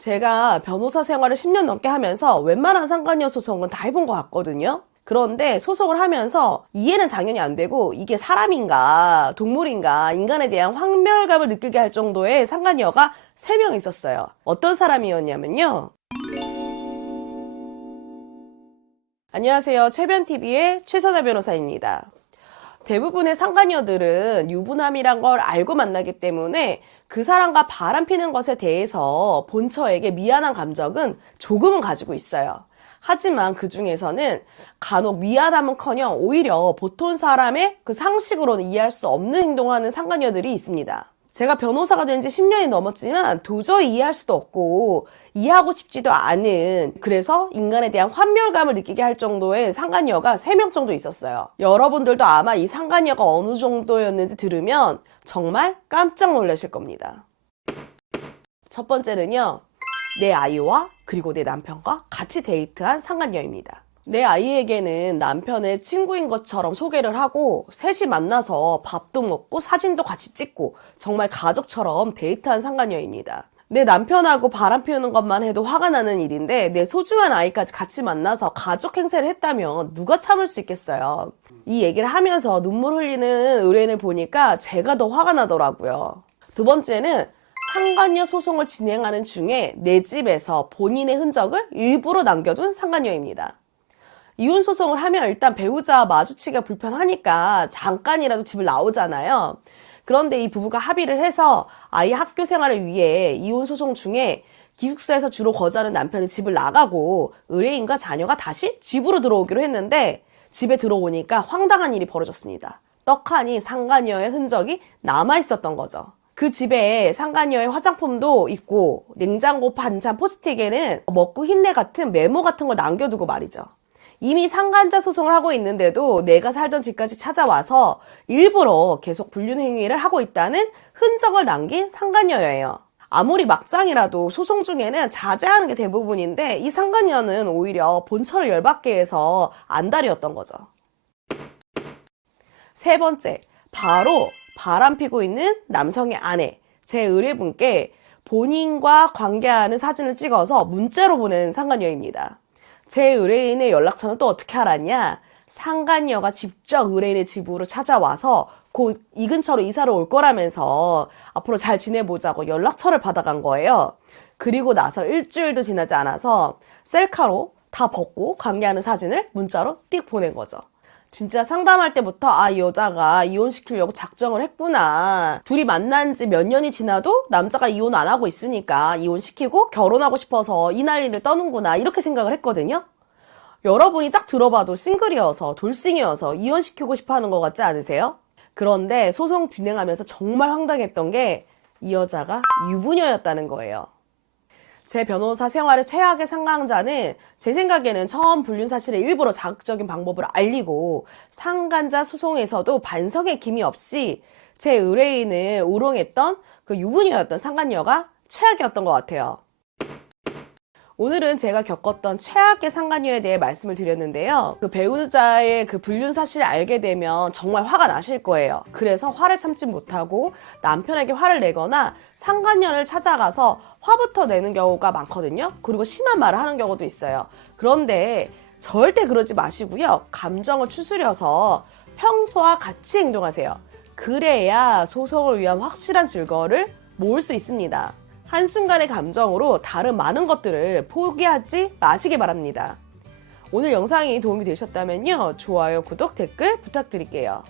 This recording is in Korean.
제가 변호사 생활을 10년 넘게 하면서 웬만한 상간녀 소송은 다 해본 것 같거든요. 그런데 소송을 하면서 이해는 당연히 안 되고 이게 사람인가 동물인가 인간에 대한 황멸감을 느끼게 할 정도의 상간녀가 3명 있었어요. 어떤 사람이었냐면요. 안녕하세요. 최변TV의 최선아 변호사입니다. 대부분의 상간녀들은 유부남이란 걸 알고 만나기 때문에 그 사람과 바람피는 것에 대해서 본처에게 미안한 감정은 조금은 가지고 있어요. 하지만 그 중에서는 간혹 미안함은커녕 오히려 보통 사람의 그 상식으로는 이해할 수 없는 행동을 하는 상간녀들이 있습니다. 제가 변호사가 된 지 10년이 넘었지만 도저히 이해할 수도 없고 이해하고 싶지도 않은, 그래서 인간에 대한 환멸감을 느끼게 할 정도의 상간녀가 3명 정도 있었어요. 여러분들도 아마 이 상간녀가 어느 정도였는지 들으면 정말 깜짝 놀라실 겁니다. 첫 번째는요, 내 아이와 그리고 내 남편과 같이 데이트한 상간녀입니다. 내 아이에게는 남편의 친구인 것처럼 소개를 하고 셋이 만나서 밥도 먹고 사진도 같이 찍고 정말 가족처럼 데이트한 상간녀입니다. 내 남편하고 바람 피우는 것만 해도 화가 나는 일인데 내 소중한 아이까지 같이 만나서 가족 행세를 했다면 누가 참을 수 있겠어요. 이 얘기를 하면서 눈물 흘리는 의뢰인을 보니까 제가 더 화가 나더라고요. 두 번째는 상간녀 소송을 진행하는 중에 내 집에서 본인의 흔적을 일부러 남겨둔 상간녀입니다. 이혼 소송을 하면 일단 배우자와 마주치기가 불편하니까 잠깐이라도 집을 나오잖아요. 그런데 이 부부가 합의를 해서 아이 학교 생활을 위해 이혼 소송 중에 기숙사에서 주로 거주하는 남편이 집을 나가고 의뢰인과 자녀가 다시 집으로 들어오기로 했는데 집에 들어오니까 황당한 일이 벌어졌습니다. 떡하니 상간녀의 흔적이 남아있었던 거죠. 그 집에 상간녀의 화장품도 있고 냉장고 반찬 포스트잇에는 먹고 힘내 같은 메모 같은 걸 남겨두고 말이죠. 이미 상간자 소송을 하고 있는데도 내가 살던 집까지 찾아와서 일부러 계속 불륜 행위를 하고 있다는 흔적을 남긴 상간녀예요. 아무리 막장이라도 소송 중에는 자제하는 게 대부분인데 이 상간녀는 오히려 본처를 열받게 해서 안달이었던 거죠. 세 번째, 바로 바람피고 있는 남성의 아내, 제 의뢰분께 본인과 관계하는 사진을 찍어서 문자로 보낸 상간녀입니다. 제 의뢰인의 연락처는 또 어떻게 알았냐? 상간녀가 직접 의뢰인의 집으로 찾아와서 곧 이 근처로 이사를 올 거라면서 앞으로 잘 지내보자고 연락처를 받아간 거예요. 그리고 나서 일주일도 지나지 않아서 셀카로 다 벗고 관계하는 사진을 문자로 띡 보낸 거죠. 진짜 상담할 때부터 이 여자가 이혼시키려고 작정을 했구나. 둘이 만난 지 몇 년이 지나도 남자가 이혼 안 하고 있으니까 이혼시키고 결혼하고 싶어서 이 난리를 떠는구나, 이렇게 생각을 했거든요. 여러분이 딱 들어봐도 싱글이어서 돌싱이어서 이혼시키고 싶어 하는 것 같지 않으세요? 그런데 소송 진행하면서 정말 황당했던 게 이 여자가 유부녀였다는 거예요. 제 변호사 생활의 최악의 상간자는 제 생각에는 처음 불륜 사실을 일부러 자극적인 방법으로 알리고 상간자 소송에서도 반성의 기미 없이 제 의뢰인을 우롱했던 그 유부녀였던 상간녀가 최악이었던 것 같아요. 오늘은 제가 겪었던 최악의 상간녀에 대해 말씀을 드렸는데요. 그 배우자의 그 불륜 사실을 알게 되면 정말 화가 나실 거예요. 그래서 화를 참지 못하고 남편에게 화를 내거나 상간녀를 찾아가서 화부터 내는 경우가 많거든요. 그리고 심한 말을 하는 경우도 있어요. 그런데 절대 그러지 마시고요. 감정을 추스려서 평소와 같이 행동하세요. 그래야 소송을 위한 확실한 증거를 모을 수 있습니다. 한순간의 감정으로 다른 많은 것들을 포기하지 마시기 바랍니다. 오늘 영상이 도움이 되셨다면요, 좋아요, 구독, 댓글 부탁드릴게요.